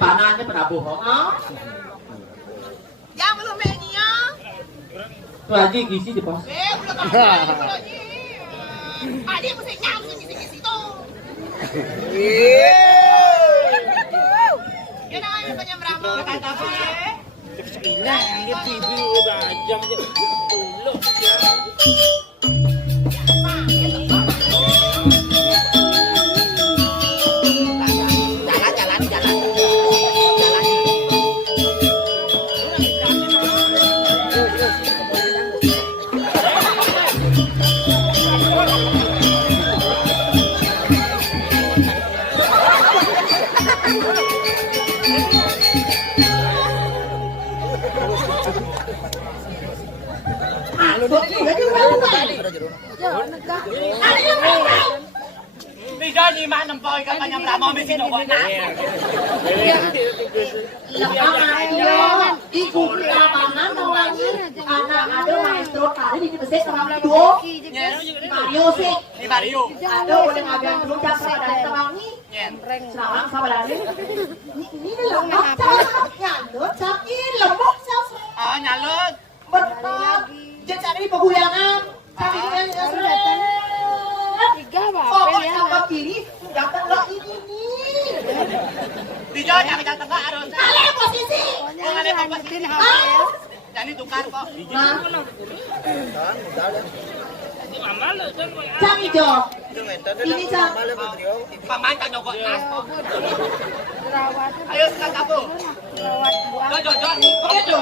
Panannya pernah bohong, Yang belum menia. Tuh aja gizi di pos. Belum ada. Dia mesti nyam di situ. Ya namanya penyembrang. Kata apa? Hilang dia TV udah jam dia puluh. Bisa di mana poin ka kanya bramo mi sino ko na. Lapangan ibu lapangan mewangi anak ada maestro tadi di Mesir sama Mario sih Di Mario. ada boleh ngabian dulu dasar dari tewangi sekarang sama lagi ini lemok capnya lo cakin lemok cap Ah, nyalot. betul jadi peguyangan tapi oh sama kiri datang lagi ini Di John yang kita tengah harus. kalian posisi Mengalih posisi. Jadi tukar kok. Cang hijau ini cang Pamain ka nyokot nas po. Ayo sekarang kamu. Jo.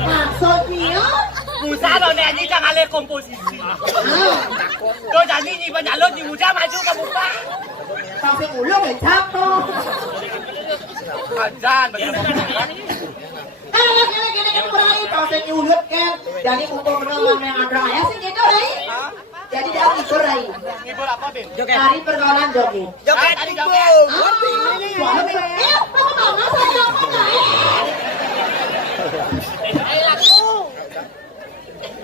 maksudnya Musa lo nih ini jangan alih komposisi. Kau jadi ni penyalot di Musa maju ke muka. sampai ulung ya jatuh Kajan bener. gini berai sampai nyulut kan jadi untuk menelan yang ada ayah sih gitu rai jadi dia ngibur rai Ngibur apa, Bin? hari pergaulan joget Tadi joget. suara kamu mana saya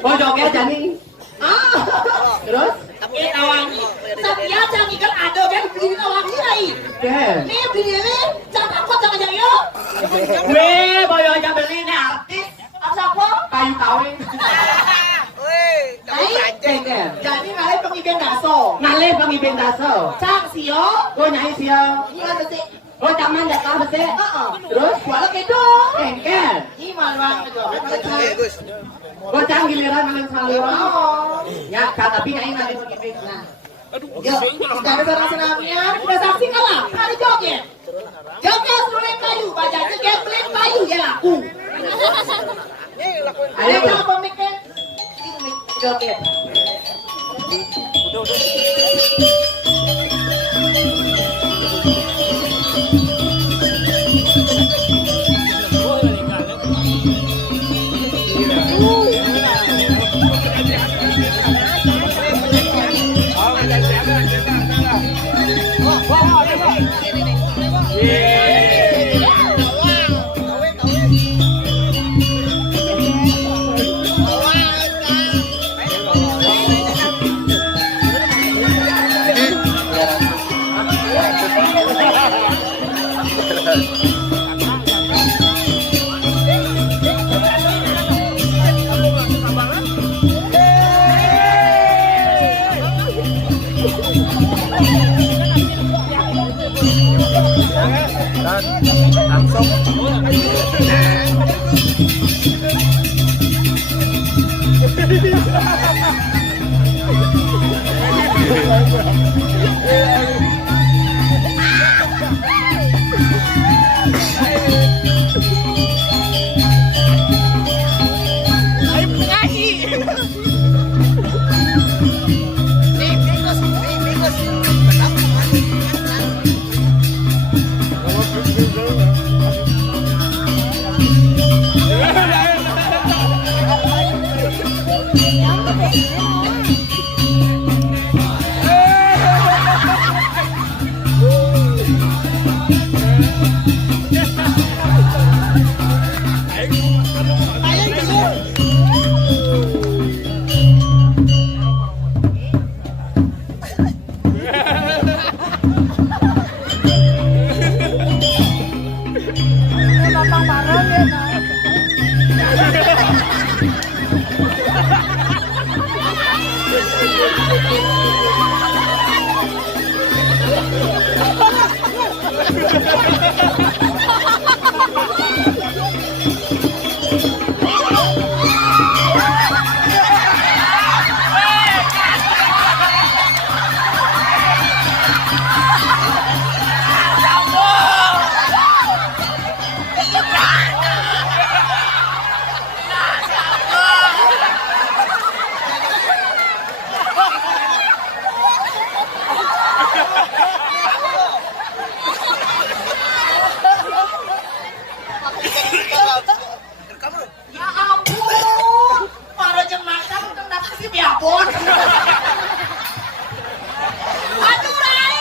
Oh joget jadi. terus ini tawangi Satya canggih kan ada kan beli tawangi rai Ken. ini beli ini jangan takut jangan jangan yuk Weh, boyo aja beli nih artis. apa apa Kayu kawin. Ken. jadi ngalih pengiben daso Ngalih pengiben daso. cang sio Gue nyanyi sio. iya betul Oh caman datang betul. terus suara gitu Ken. ini maluan gitu Gue cang giliran ngalih saluran. Ya, tapi nyanyi ngalih pengiben. Nah. yuk kita ada senamnya udah saksikan lah hari joget joget seluruh kayu baca joget pelit kayu ya laku Ayo. jangan pemikir joget langsung. Ya ampun, para jemaah kamu tengah kasih biapun. Aduh Rai,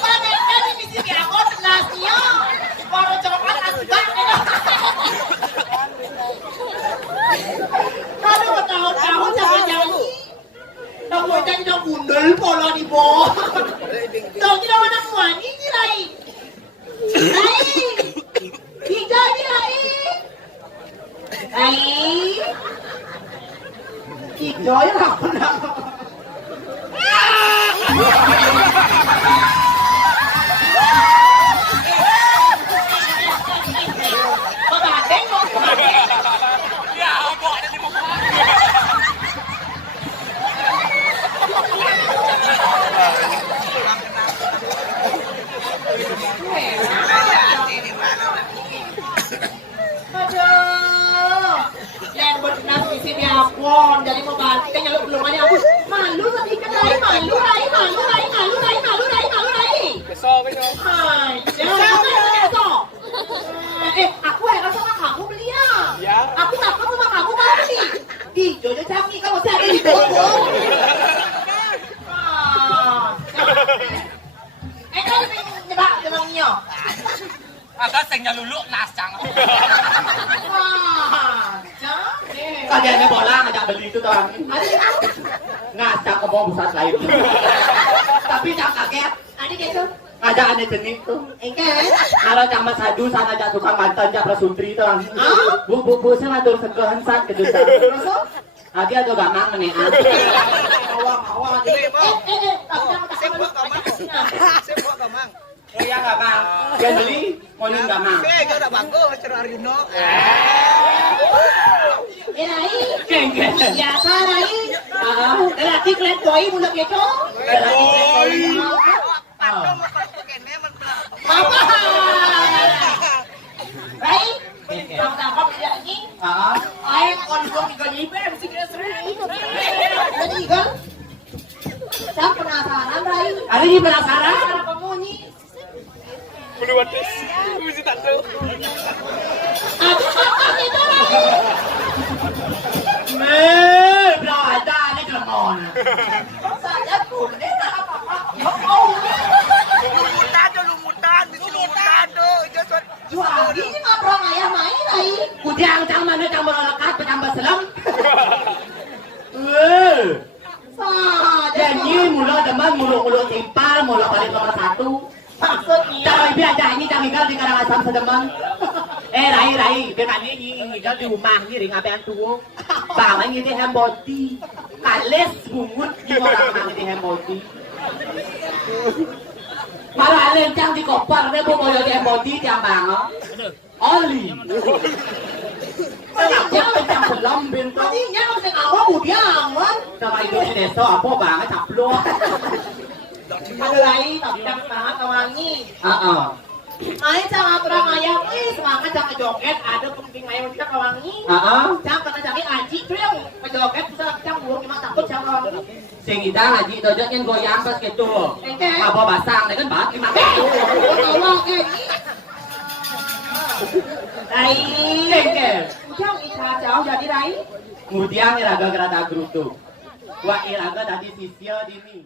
mana ini misi biapun nasinya, para jemaah asbak. Aduh tahun-tahun jangan nyanyi, kamu jadi dong bundel polo di bawah. Dong kita mana muani ni Rai, Rai. Hijau ni Rai. Rai. Hijau ya apa nak? Kau tak tengok? Ya, apa ada di muka? Aduh, yang benar di sini aku dari mau balik nyeluk belum ada aku malu sedikit Rai, malu Rai. Besok. Hai, jangan besok. Aku heran sama kamu beli ya. Ya. Aku takut sama kamu beli. Di Jojo Cami kamu cari di toko. Kau nyebak nyebaknya. Agak sengnya lulu nasang. Kaliannya bola ngajak beli itu tuh. Ngajak ke bawah pusat lain. Tapi jangan kaget. Ada gitu. Ngajak aneh jenis tuh. Enggak. Kalau cang mas Hadu sana ajak tukang mantan jak prasutri tuh. Bu saya ngatur segehan saat kedusa. Adi ada gamang menean. Awang. Oh ya gamang. Yang beli mau nyung gamang. Rai. Biasa Rai. Lelaki kalian boy budak gitu. Apa? Rai. Tangkap dia ini. Air kondom ikan ibe mesti kira sering. Jadi kan? Saya penasaran Rai. Ada yang penasaran? Kamu nih. Belum ada sih. Mesti tak tahu. Aduh, apa itu Rai? Berada ni kelemon. Saya pun ni tak apa-apa. Lumutan, mesti lumutan tu. Jual ini ngobrol ayah main Rai. Kudang cang mana cang berlekat petambah selam. Jadi mula deman mulu timpal mula balik nomor 1. Maksudnya. Cang biar ini cang tinggal di Karangasem sedeman. Rai, benar ni tinggal di rumah ni ring ape antu. Bang ini di Hemboti. Kales bungut di orang mang di Hemboti. Malah lencang di koper deh bu koyo di embodi tiang bango. Oli. Lencang lencang belum bintu. Tadinya kamu tengah awak budiang kan? Sama itu si deso apa banget caplok. Ada lain tapi jangan banget kawangi. Main jangan kurang ayam, semangat jangan joget. Ada penting main kita kawangi. Jangan pernah cari aji tuh yang joget bisa jangan burung cuma takut jangan kawangi. Sing ida ngaji dojok yang goyang pas gitu. Apa basang dengan bat lima Tolong Lain. Ujang isa jauh jadi lain. Kemudian iraga gerada gerutu. Wah iraga tadi sisio dini.